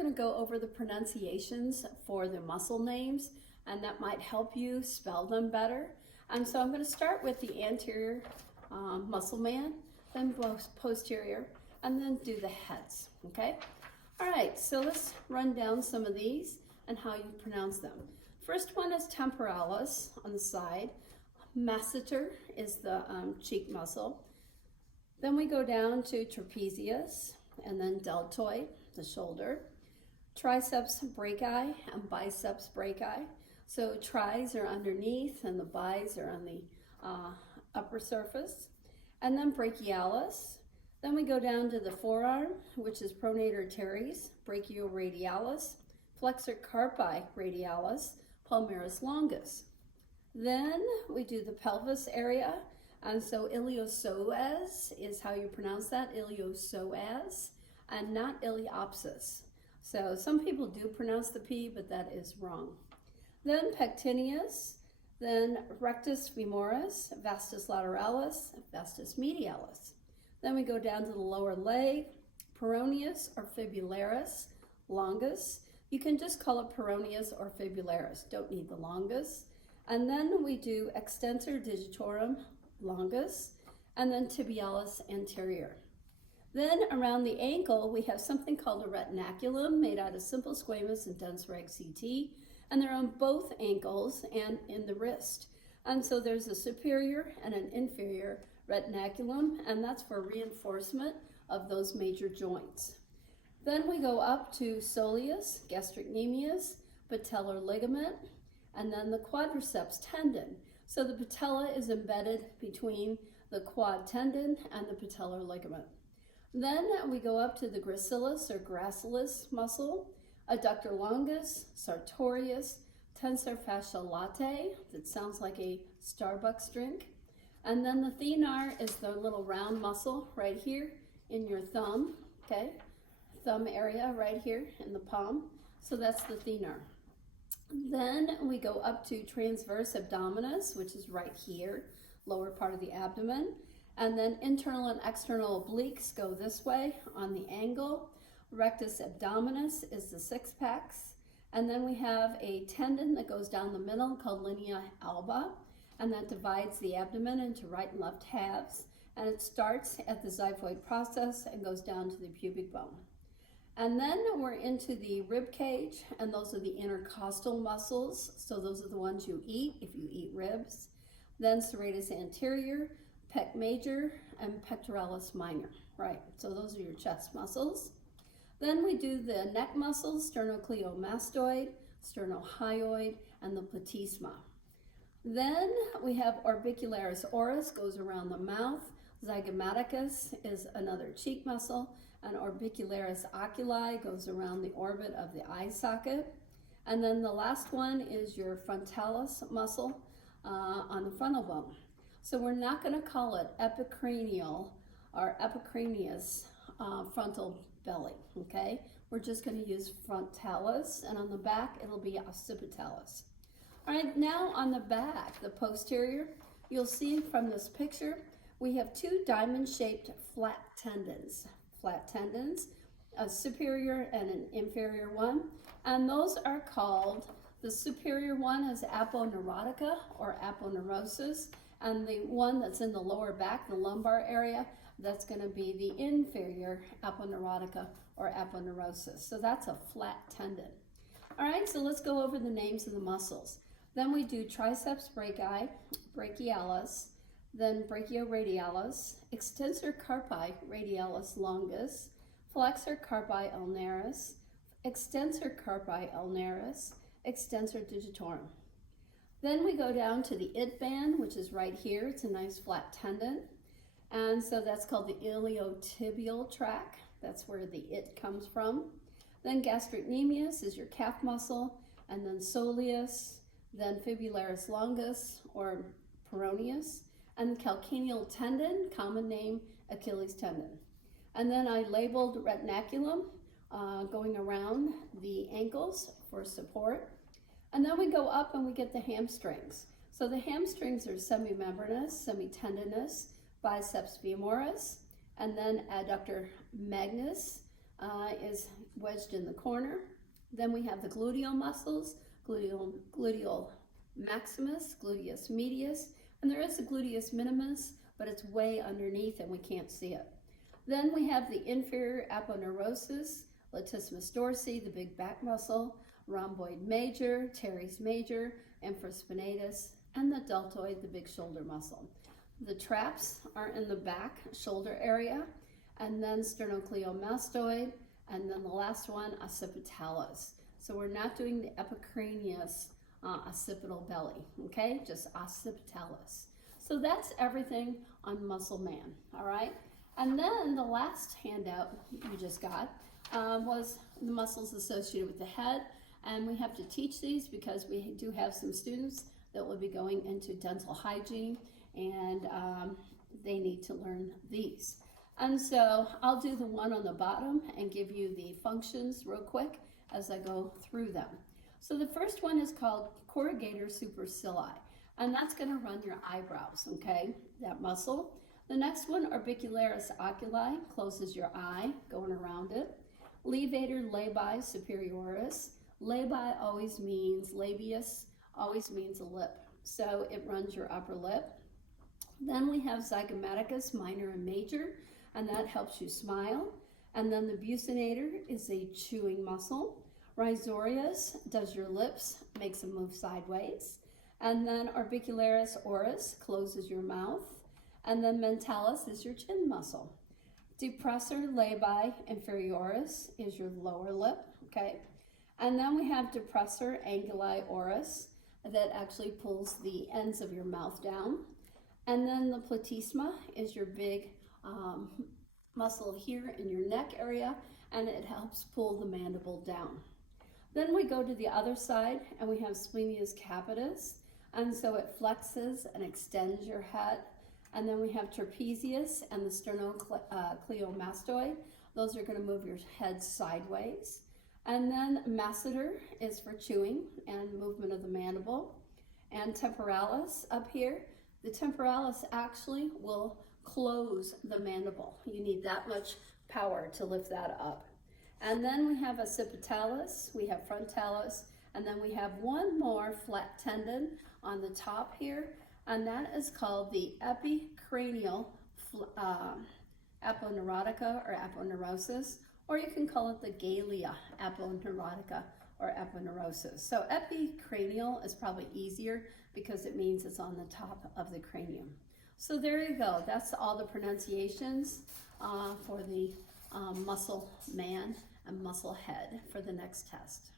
going to go over the pronunciations for the muscle names, and that might help you spell them better. And so I'm going to start with the anterior muscle man, then posterior, and then do the heads, okay? All right, so let's run down some of these and how you pronounce them. First one is temporalis on the side. Masseter is the cheek muscle. Then we go down to trapezius, and then deltoid, the shoulder. Triceps brachii and biceps brachii. So tris are underneath and the bis are on the upper surface. And then brachialis. Then we go down to the forearm, which is pronator teres, brachioradialis, flexor carpi radialis, palmaris longus. Then we do the pelvis area, and so iliopsoas is how you pronounce that, iliopsoas, and not iliopsis. So some people do pronounce the P, but that is wrong. Then pectineus, then rectus femoris, vastus lateralis, vastus medialis. Then we go down to the lower leg, peroneus or fibularis, longus. You can just call it peroneus or fibularis, don't need the longus. And then we do extensor digitorum longus, and then tibialis anterior. Then around the ankle, we have something called a retinaculum made out of simple squamous and dense reg CT, and they're on both ankles and in the wrist. And so there's a superior and an inferior retinaculum, and that's for reinforcement of those major joints. Then we go up to soleus, gastrocnemius, patellar ligament, and then the quadriceps tendon. So the patella is embedded between the quad tendon and the patellar ligament. Then we go up to the gracilis or gracilis muscle, adductor longus, sartorius, tensor fasciae latae, that sounds like a Starbucks drink. And then the thenar is the little round muscle right here in your thumb, okay? Thumb area right here in the palm. So that's the thenar. Then we go up to transverse abdominis, which is right here, lower part of the abdomen. And then internal and external obliques go this way on the angle. Rectus abdominis is the six packs. And then we have a tendon that goes down the middle called linea alba, and that divides the abdomen into right and left halves. And it starts at the xiphoid process and goes down to the pubic bone. And then we're into the rib cage, and those are the intercostal muscles. So those are the ones you eat if you eat ribs. Then serratus anterior, pec major, and pectoralis minor. Right, so those are your chest muscles. Then we do the neck muscles, sternocleidomastoid, sternohyoid, and the platysma. Then we have orbicularis oris, goes around the mouth. Zygomaticus is another cheek muscle, and orbicularis oculi goes around the orbit of the eye socket. And then the last one is your frontalis muscle on the frontal bone. So we're not going to call it epicranial or epicranius frontal belly, okay? We're just going to use frontalis, and on the back it'll be occipitalis. All right, now on the back, the posterior, you'll see from this picture, we have two diamond-shaped flat tendons, a superior and an inferior one, and those are called, the superior one is aponeurotica or aponeurosis, and the one that's in the lower back, the lumbar area, that's going to be the inferior aponeurotica or aponeurosis. So that's a flat tendon. All right, so let's go over the names of the muscles. Then we do triceps brachii, brachialis, then brachioradialis, extensor carpi radialis longus, flexor carpi ulnaris, extensor carpi ulnaris, extensor digitorum. Then we go down to the it band, which is right here. It's a nice flat tendon. And so that's called the iliotibial tract. That's where the it comes from. Then gastrocnemius is your calf muscle, and then soleus, then fibularis longus or peroneus, and calcaneal tendon, common name Achilles tendon. And then I labeled retinaculum going around the ankles for support. And then we go up and we get the hamstrings. So the hamstrings are semimembranous, semitendinous, biceps femoris, and then adductor magnus, is wedged in the corner. Then we have the gluteal muscles, gluteal maximus, gluteus medius, and there is a gluteus minimus, but it's way underneath and we can't see it. Then we have the inferior aponeurosis, latissimus dorsi, the big back muscle, rhomboid major, teres major, infraspinatus, and the deltoid, the big shoulder muscle. The traps are in the back shoulder area, and then sternocleidomastoid, and then the last one, occipitalis. So we're not doing the epicranius occipital belly, okay? Just occipitalis. So that's everything on Muscle Man, all right? And then the last handout you just got was the muscles associated with the head, and we have to teach these because we do have some students that will be going into dental hygiene, and they need to learn these. And so I'll do the one on the bottom and give you the functions real quick as I go through them. So the first one is called corrugator supercilii, and that's going to run your eyebrows, okay, that muscle. The next one, orbicularis oculi, closes your eye, going around it. Levator labii superioris. Labii always means, labius always means a lip, so it runs your upper lip. Then we have zygomaticus minor and major, and that helps you smile. And then the buccinator is a chewing muscle. Rhizorius does your lips, makes them move sideways. And then orbicularis oris closes your mouth. And then mentalis is your chin muscle. Depressor labii inferioris is your lower lip, okay? And then we have depressor anguli oris that actually pulls the ends of your mouth down. And then the platysma is your big muscle here in your neck area, and it helps pull the mandible down. Then we go to the other side, and we have splenius capitis, and so it flexes and extends your head. And then we have trapezius and the sternocleidomastoid. Those are going to move your head sideways. And then masseter is for chewing and movement of the mandible. And temporalis up here. The temporalis actually will close the mandible. You need that much power to lift that up. And then we have occipitalis, we have frontalis, and then we have one more flat tendon on the top here, and that is called the epicranial aponeurotica or aponeurosis, or you can call it the Galea aponeurotica or aponeurosis. So epicranial is probably easier because it means it's on the top of the cranium. So there you go. That's all the pronunciations for the muscle man and muscle head for the next test.